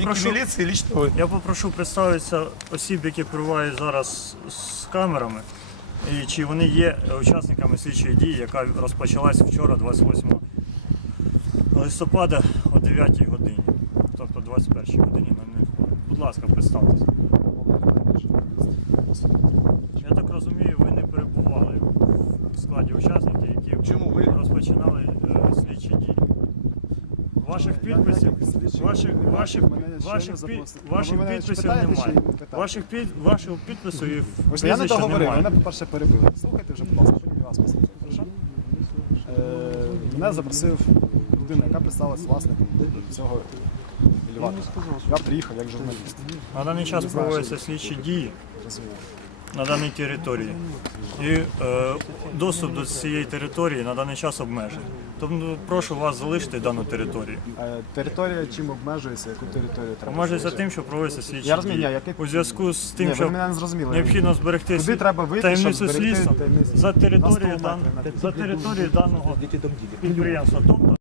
попрошу, милиции лично я попрошу представитися осіб, які перебувають зараз з камерами, і чи вони є учасниками слідчої дії, яка розпочалась вчора, 28 листопада о 9 годині, тобто 21 годині. Будь ласка, представтеся. Я так розумію, ви не перебували в складі учасників, які Чому ви? розпочинали е, слідчі дії. Ваших підписів, ваших, ваших, ваших, ваших підписів немає. Ваших під, вашого підпису і Ви я не договорив, мене, по-перше, перебили. Слухайте вже, будь ласка, і вас. Хорошо? Е, мене запросив людина, яка представилась власником цього елеватора. Я приїхав як журналіст. На даний час проводяться слідчі дії Розумію. На даній території. І е, доступ до цієї території на даний час обмежений. Тому прошу вас залишити дану територію. Е, територія чим обмежується, яку територію треба? Обмежується тим, що проводяться слідчі Я розумію, дії. який- У зв'язку з тим, Ні, ви що мене не зрозуміли. необхідно зберегти Куди слід- треба вийти, таємницю щоб зберегти слідства таємницю? за На територією, дан... за територією даного підприємства. Тобто